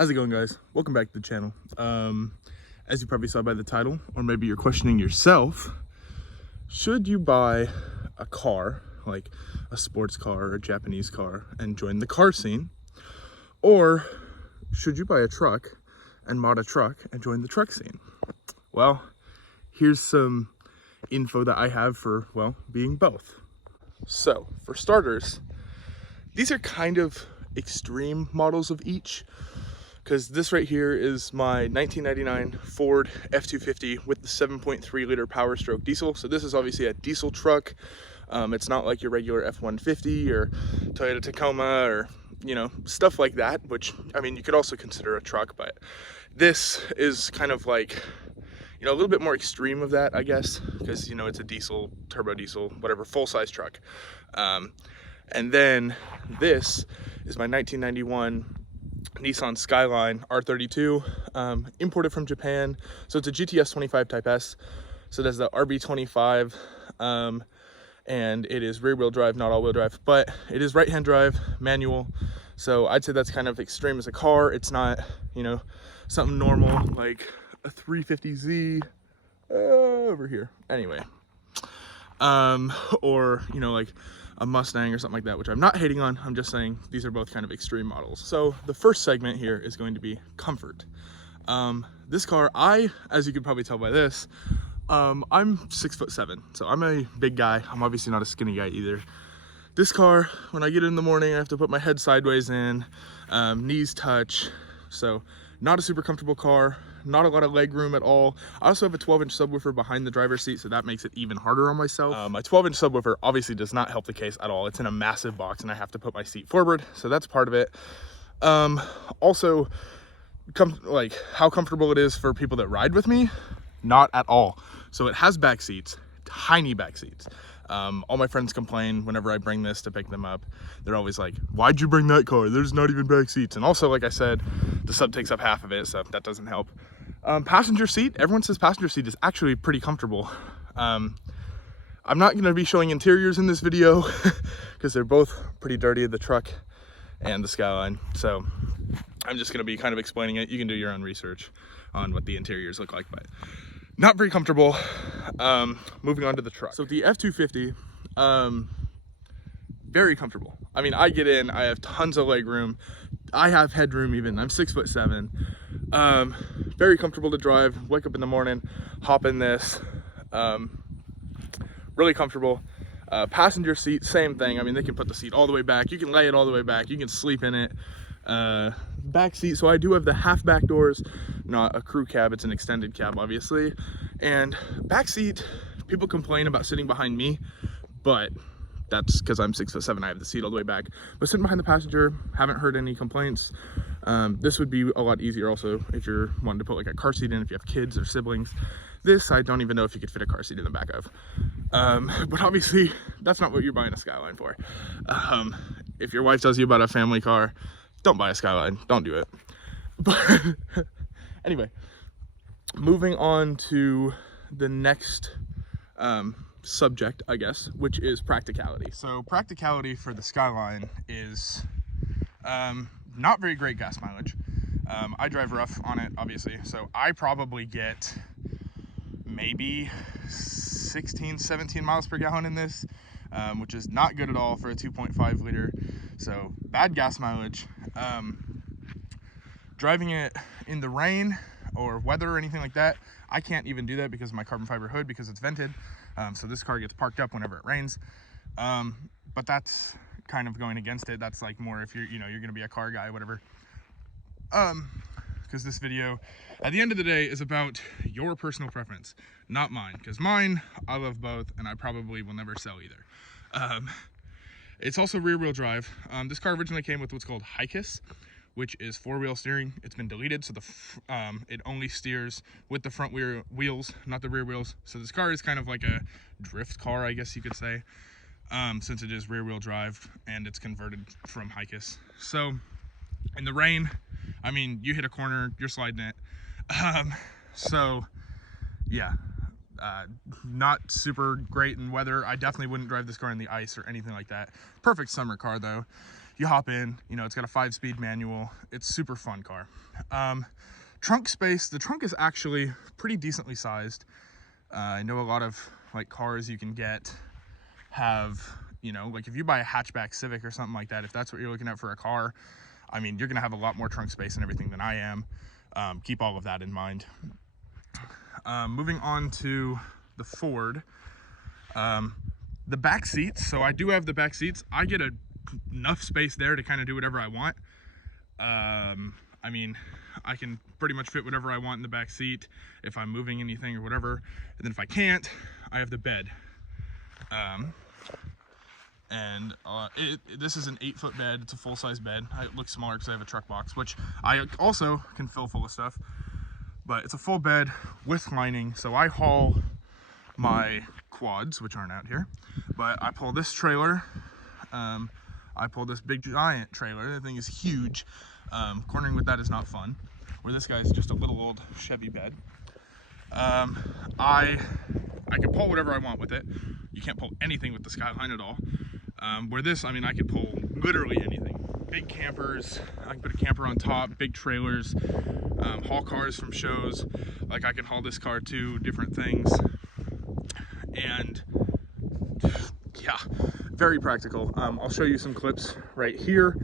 How's it going, guys? Welcome back to the channel. As you probably saw by the title, or maybe you're questioning yourself, should you buy a car, like a sports car or a Japanese car, and join the car scene? Or should you buy a truck and mod a truck and join the truck scene? Well, here's some info that I have for, well, being both. So, for starters, these are kind of extreme models of each, because this right here is my 1999 Ford F-250 with the 7.3 liter Power Stroke diesel. So this is obviously a diesel truck. It's not like your regular F-150 or Toyota Tacoma or, you know, stuff like that, which, I mean, you could also consider a truck, but this is kind of like, you know, a little bit more extreme of that, I guess, because, you know, it's a diesel, turbo diesel, whatever, full-size truck. And then this is my 1991 Nissan Skyline R32, imported from Japan. So it's a GTS 25 Type S. So there's the RB25, and it is rear-wheel drive, not all-wheel drive, but it is right-hand drive, manual. So I'd say that's kind of extreme as a car. It's not, you know, something normal like a 350Z over here. Anyway, or, you know, like a Mustang or something like that, which I'm not hating on. I'm just saying these are both kind of extreme models. So the first segment here is going to be comfort. This car, as you could probably tell by this, I'm 6'7", so I'm a big guy. I'm obviously not a skinny guy either. This car, when I get in the morning, I have to put my head sideways in, knees touch. So not a super comfortable car, not a lot of leg room at all. I also have a 12-inch subwoofer behind the driver's seat, so that makes it even harder on myself. My 12-inch subwoofer obviously does not help the case at all. It's in a massive box and I have to put my seat forward, so that's part of it. Also, like how comfortable it is for people that ride with me, not at all. So it has back seats, tiny back seats. All my friends complain whenever I bring this to pick them up. They're always like, why'd you bring that car? There's not even back seats. And also, like I said, the sub takes up half of it, so that doesn't help. Passenger seat, everyone says passenger seat is actually pretty comfortable. I'm not gonna be showing interiors in this video because they're both pretty dirty, the truck and the Skyline. So I'm just gonna be kind of explaining it. You can do your own research on what the interiors look like, but not very comfortable. Moving on to the truck. So the F-250, very comfortable. I mean, I get in, I have tons of leg room. I have headroom even, I'm 6'7". Very comfortable to drive, wake up in the morning, hop in this, really comfortable. Passenger seat, same thing. I mean, they can put the seat all the way back. You can lay it all the way back. You can sleep in it. Back seat, so I do have the half back doors, not a crew cab, it's an extended cab obviously. And back seat, people complain about sitting behind me, but that's because I'm 6'7", I have the seat all the way back. But sitting behind the passenger, haven't heard any complaints. This would be a lot easier also if you're wanting to put like a car seat in, if you have kids or siblings. This, I don't even know if you could fit a car seat in the back of. But obviously, that's not what you're buying a Skyline for. If your wife tells you about a family car, don't buy a Skyline, don't do it. But anyway, moving on to the next subject, I guess, which is practicality. So practicality for the Skyline is not very great gas mileage. I drive rough on it, obviously, so I probably get maybe 16, 17 miles per gallon in this, which is not good at all for a 2.5 liter. So bad gas mileage. Driving it in the rain or weather or anything like that, I can't even do that because of my carbon fiber hood, because it's vented. So this car gets parked up whenever it rains. But that's kind of going against it. That's like more if you're, you know, you're gonna be a car guy, whatever. Because this video, at the end of the day, is about your personal preference, not mine. Because mine, I love both, and I probably will never sell either. It's also rear-wheel drive. This car originally came with what's called HICUS, which is four-wheel steering. It's been deleted, so it only steers with the front wheels, not the rear wheels. So this car is kind of like a drift car, I guess you could say, since it is rear-wheel drive and it's converted from HICUS. So in the rain, I mean, you hit a corner, you're sliding it. So yeah, not super great in weather. I definitely wouldn't drive this car in the ice or anything like that. Perfect summer car though. You hop in, you know, it's got a 5-speed manual. It's super fun car. Trunk space, the trunk is actually pretty decently sized. I know a lot of like cars you can get have, you know, like if you buy a hatchback Civic or something like that, if that's what you're looking at for a car, I mean, you're gonna have a lot more trunk space and everything than I am. Keep all of that in mind. Moving on to the Ford, the back seats. So I do have the back seats. I get enough space there to kind of do whatever I want. I mean, I can pretty much fit whatever I want in the back seat if I'm moving anything or whatever. And then if I can't, I have the bed. This is an 8-foot bed. It's a full-size bed. It looks smaller because I have a truck box, which I also can fill full of stuff. But it's a full bed with lining, so I haul my quads, which aren't out here. But I pull this trailer. I pull this big giant trailer. The thing is huge. Cornering with that is not fun. Where this guy's just a little old Chevy bed. I can pull whatever I want with it. You can't pull anything with the Skyline at all. Where this, I mean, I can pull literally anything. Big campers, I can put a camper on top, big trailers, haul cars from shows. Like I can haul this car to different things. And yeah, very practical. I'll show you some clips right here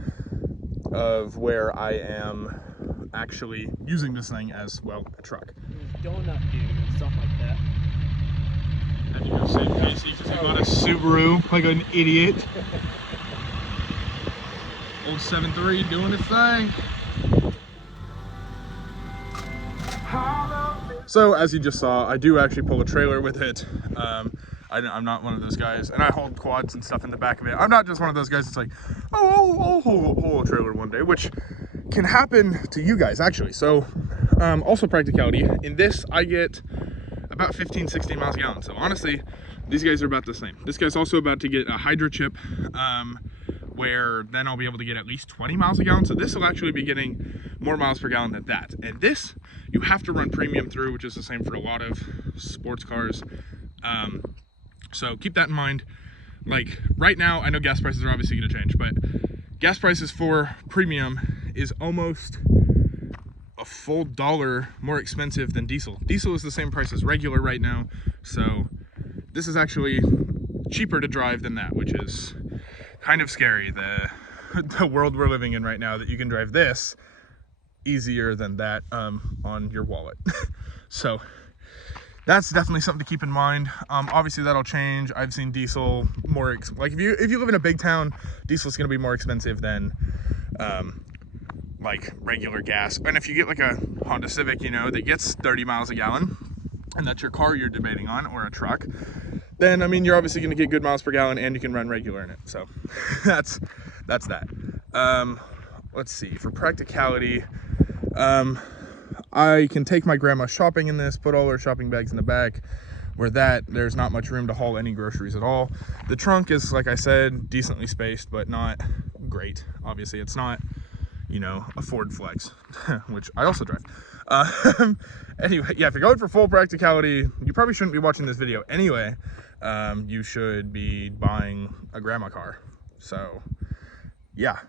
of where I am actually using this thing as, well, a truck. Donut dude and stuff like that. And you have save Casey because you got a Subaru like an idiot. Old 7.3 doing its thing. So as you just saw, I do actually pull a trailer with it. I'm not one of those guys, and I hold quads and stuff in the back of it. I'm not just one of those guys that's like, oh, I'll hold a trailer one day, which can happen to you guys actually. So also practicality, in this I get about 15-16 miles a gallon. So honestly, these guys are about the same. This guy's also about to get a hydro chip, where then I'll be able to get at least 20 miles a gallon. So this will actually be getting more miles per gallon than that. And this, you have to run premium through, which is the same for a lot of sports cars. So keep that in mind. Like right now, I know gas prices are obviously gonna change, but gas prices for premium is almost a full $1 more expensive than diesel. Diesel is the same price as regular right now. So this is actually cheaper to drive than that, which is kind of scary. The world we're living in right now, that you can drive this easier than that on your wallet. So that's definitely something to keep in mind. Obviously that'll change. I've seen diesel more like if you live in a big town, diesel is going to be more expensive than like regular gas. And if you get like a Honda Civic, you know, that gets 30 miles a gallon, and that's your car you're debating on, or a truck, then I mean you're obviously going to get good miles per gallon, and you can run regular in it. So that's that. Let's see, for practicality, I can take my grandma shopping in this, put all her shopping bags in the back, where there's not much room to haul any groceries at all. The trunk is, like I said, decently spaced, but not great. Obviously it's not, you know, a Ford Flex, which I also drive. Anyway, yeah, if you're going for full practicality, you probably shouldn't be watching this video anyway. You should be buying a grandma car. So yeah.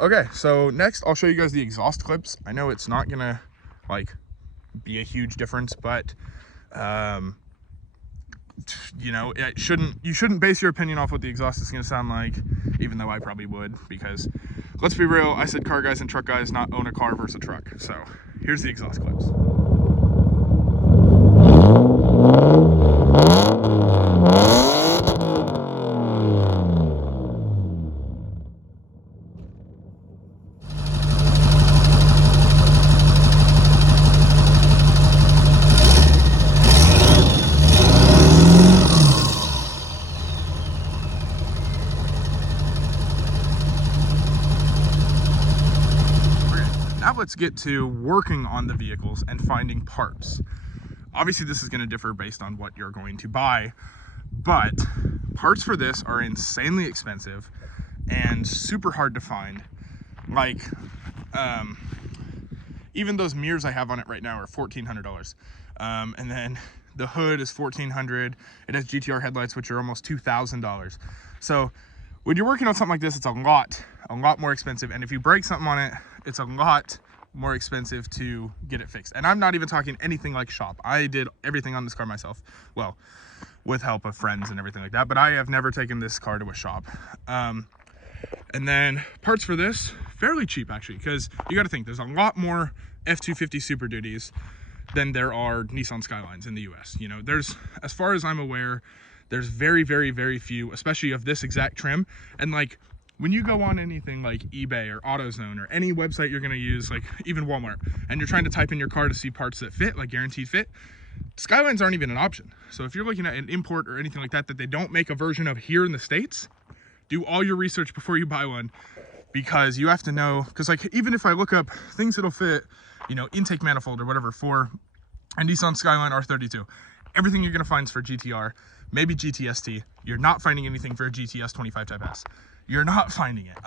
Okay, so next I'll show you guys the exhaust clips. I know it's not gonna like be a huge difference, but you know, you shouldn't base your opinion off what the exhaust is gonna sound like, even though I probably would, because let's be real, I said car guys and truck guys, not own a car versus a truck. So here's the exhaust clips. Let's get to working on the vehicles and finding parts. Obviously this is going to differ based on what you're going to buy, but parts for this are insanely expensive and super hard to find. Like even those mirrors I have on it right now are $1,400, and then the hood is $1,400. It has GTR headlights, which are almost $2,000. So when you're working on something like this, it's a lot more expensive. And if you break something on it, it's a lot more expensive to get it fixed. And I'm not even talking anything like shop. I did everything on this car myself. Well, with help of friends and everything like that, but I have never taken this car to a shop. And then parts for this, fairly cheap actually, because you got to think there's a lot more F-250 Super Duties than there are Nissan Skylines in the US. You know, there's, as far as I'm aware, there's very, very, very few, especially of this exact trim. And like, when you go on anything like eBay or AutoZone or any website you're gonna use, like even Walmart, and you're trying to type in your car to see parts that fit, like guaranteed fit, Skylines aren't even an option. So if you're looking at an import or anything like that, that they don't make a version of here in the States, do all your research before you buy one, because you have to know, because like, even if I look up things that'll fit, you know, intake manifold or whatever for a Nissan Skyline R32, everything you're gonna find is for GTR, maybe GTST. You're not finding anything for a GTS 25 Type S. You're not finding it.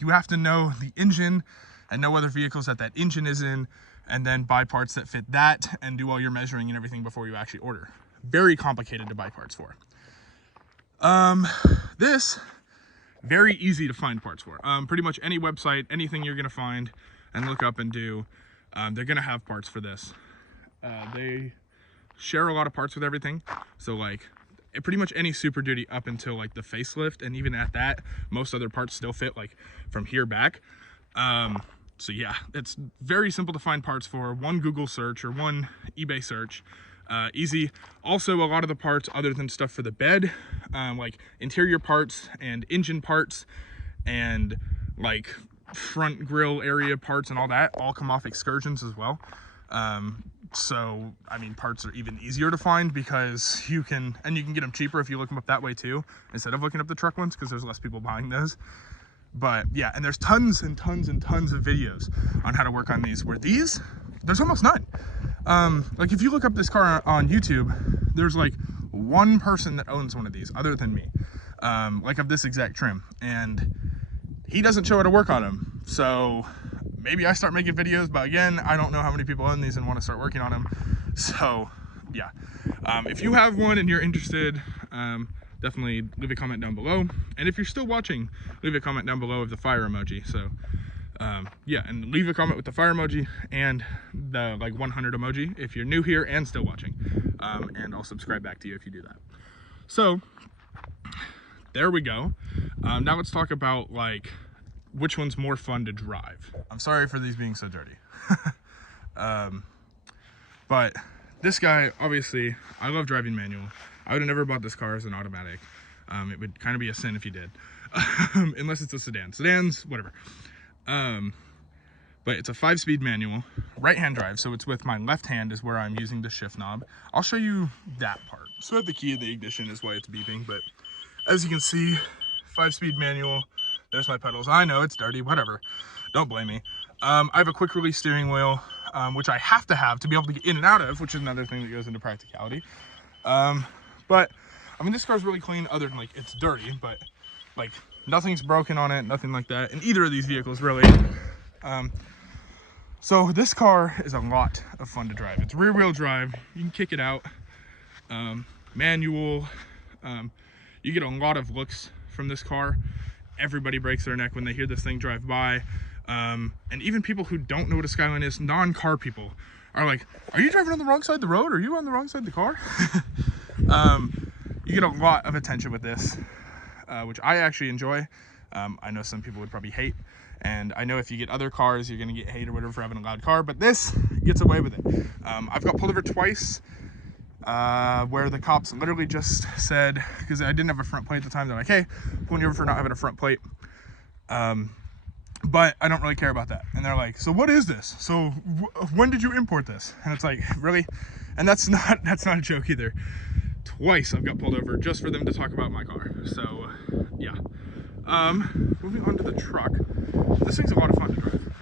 You have to know the engine and know other vehicles that engine is in, and then buy parts that fit that and do all your measuring and everything before you actually order. Very complicated to buy parts for. This, very easy to find parts for. Pretty much any website, anything you're gonna find and look up and do, they're gonna have parts for this. They share a lot of parts with everything. So like, pretty much any Super Duty up until like the facelift, and even at that, most other parts still fit like from here back. So yeah, it's very simple to find parts for. One Google search or one eBay search, easy. Also, a lot of the parts other than stuff for the bed, like interior parts and engine parts and like front grille area parts and all that, all come off Excursions as well. So I mean, parts are even easier to find because you can get them cheaper if you look them up that way too, instead of looking up the truck ones, because there's less people buying those. But yeah, and there's tons and tons and tons of videos on how to work on these, where these, there's almost none. Like if you look up this car on YouTube, there's like one person that owns one of these other than me, like of this exact trim, and he doesn't show how to work on them. So maybe I start making videos, but again, I don't know how many people own these and want to start working on them. So yeah, if you have one and you're interested, definitely leave a comment down below. And if you're still watching, leave a comment down below of the fire emoji. So yeah, and leave a comment with the fire emoji and the like 100 emoji if you're new here and still watching. And I'll subscribe back to you if you do that. So there we go. Now let's talk about like which one's more fun to drive. I'm sorry for these being so dirty. But this guy, obviously, I love driving manual. I would have never bought this car as an automatic. It would kind of be a sin if you did, unless it's a sedan. Sedans, whatever. But it's a 5-speed manual, right-hand drive, so it's with my left hand is where I'm using the shift knob. I'll show you that part. So the key of the ignition is why it's beeping, but as you can see, 5-speed manual. There's my pedals. I know it's dirty, whatever. Don't blame me. I have a quick release steering wheel, which I have to be able to get in and out of, which is another thing that goes into practicality. But I mean, this car's really clean, other than like it's dirty, but like nothing's broken on it, nothing like that in either of these vehicles really. So this car is a lot of fun to drive. It's rear wheel drive, you can kick it out, manual. You get a lot of looks from this car. Everybody breaks their neck when they hear this thing drive by. And even people who don't know what a Skyline is, non-car people, are like, are you driving on the wrong side of the road? Are you on the wrong side of the car? You get a lot of attention with this, which I actually enjoy. I know some people would probably hate, and I know if you get other cars, you're gonna get hate or whatever for having a loud car, but this gets away with it. I've got pulled over twice, where the cops literally just said, because I didn't have a front plate at the time, they're like, hey, pulling you over for not having a front plate. But I don't really care about that. And they're like, so what is this? So when did you import this? And it's like, really? And that's not a joke either. Twice I've got pulled over just for them to talk about my car. So yeah. Moving on to the truck. This thing's a lot of fun to drive.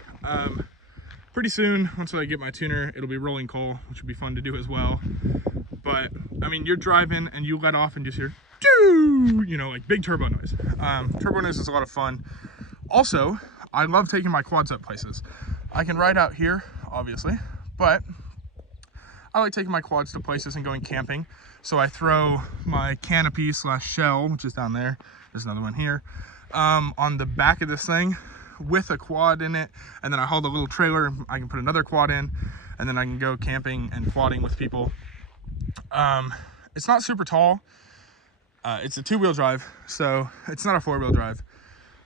Pretty soon, once I get my tuner, it'll be rolling coal, which would be fun to do as well. But I mean, you're driving and you let off and just hear, doo, you know, like big turbo noise. Turbo noise is a lot of fun. Also, I love taking my quads up places. I can ride out here, obviously, but I like taking my quads to places and going camping. So I throw my canopy / shell, which is down there, there's another one here, on the back of this thing with a quad in it, and then I hold a little trailer. I can put another quad in, and then I can go camping and quadding with people. It's not super tall. It's a 2-wheel drive, so it's not a 4-wheel drive.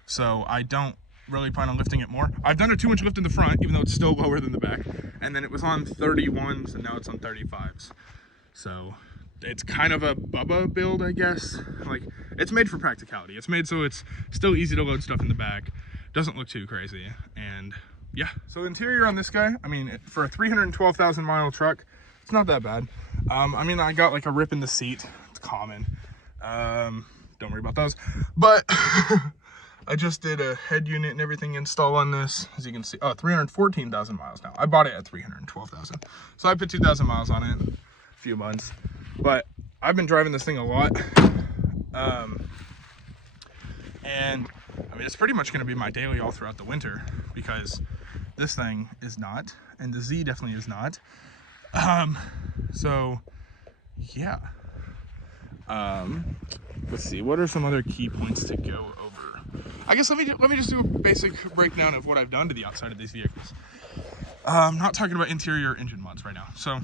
So I don't really plan on lifting it more. I've done a 2-inch lift in the front, even though it's still lower than the back. And then it was on 31s, and now it's on 35s. So it's kind of a Bubba build, I guess. Like, it's made for practicality. It's made so it's still easy to load stuff in the back. Doesn't look too crazy. And yeah, so interior on this guy, I mean, for a 312,000 mile truck, it's not that bad. I mean, I got like a rip in the seat. It's common. Don't worry about those. But I just did a head unit and everything install on this. As you can see, 314,000 miles now. I bought it at 312,000. So I put 2,000 miles on it, a few months. But I've been driving this thing a lot. And I mean, it's pretty much going to be my daily all throughout the winter, because this thing is not, and the Z definitely is not. So yeah. Let's see, what are some other key points to go over? I guess let me just do a basic breakdown of what I've done to the outside of these vehicles. I'm not talking about interior engine mods right now. So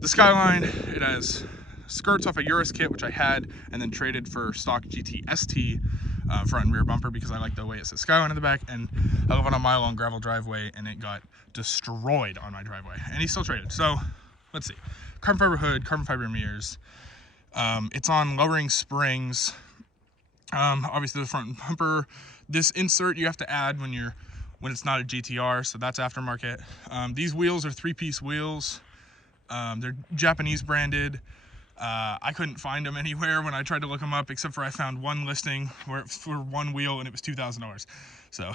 the Skyline, it has skirts off a Urus kit, which I had and then traded for stock GT ST front and rear bumper, because I like the way it says Skyline in the back, and I live on a mile-long gravel driveway and it got destroyed on my driveway, and he still traded. So let's see, carbon fiber hood, carbon fiber mirrors. It's on lowering springs. Obviously the front bumper. This insert you have to add when it's not a GTR, so that's aftermarket. These wheels are 3-piece wheels. They're Japanese branded. I couldn't find them anywhere when I tried to look them up, except for I found one listing for one wheel and it was $2,000. So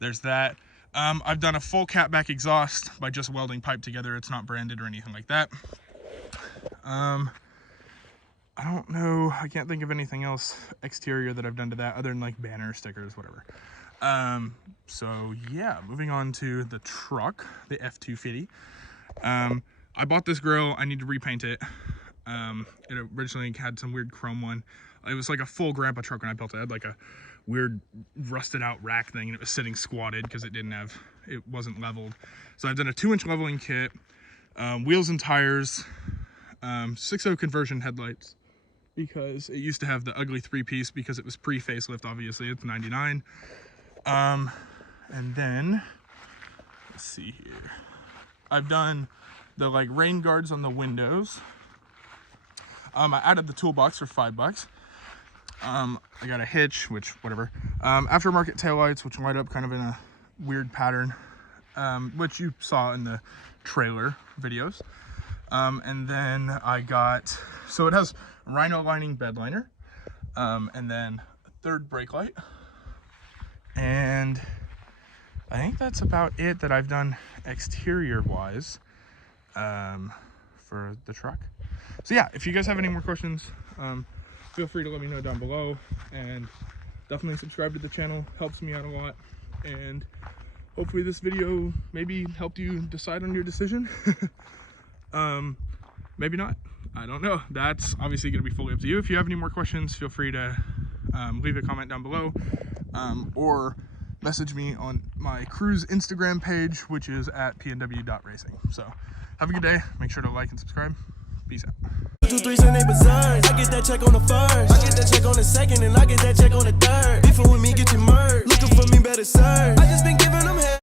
there's that. I've done a full catback exhaust by just welding pipe together. It's not branded or anything like that. I don't know, I can't think of anything else exterior that I've done to that other than like banner, stickers, whatever. So yeah, moving on to the truck, the F-250. I bought this grill, I need to repaint it. It originally had some weird chrome one. It was like a full grandpa truck when I built it. It had like a weird rusted out rack thing, and it was sitting squatted because it wasn't leveled. So I've done a 2-inch leveling kit, wheels and tires, 6.0 conversion headlights, because it used to have the ugly 3-piece because it was pre-facelift, obviously. It's 99. And then, let's see here. I've done the like rain guards on the windows. I added the toolbox for $5. I got a hitch, which, whatever. Aftermarket taillights, which light up kind of in a weird pattern, which you saw in the trailer videos. And then I got, so it has rhino lining bed liner, and then a third brake light. And I think that's about it that I've done exterior wise for the truck. So yeah, if you guys have any more questions, feel free to let me know down below, and definitely subscribe to the channel. Helps me out a lot, and hopefully this video maybe helped you decide on your decision. Maybe not, I don't know. That's obviously going to be fully up to you. If you have any more questions, feel free to leave a comment down below, or message me on my cruise Instagram page, which is at pnw.racing. So have a good day. Make sure to like and subscribe. Peace out. 2, 3, Sunday bazaars. I get that check on the first, I get that check on the second, and I get that check on the third. Beefing with me, get your merch. Looking for me, better serve. I just been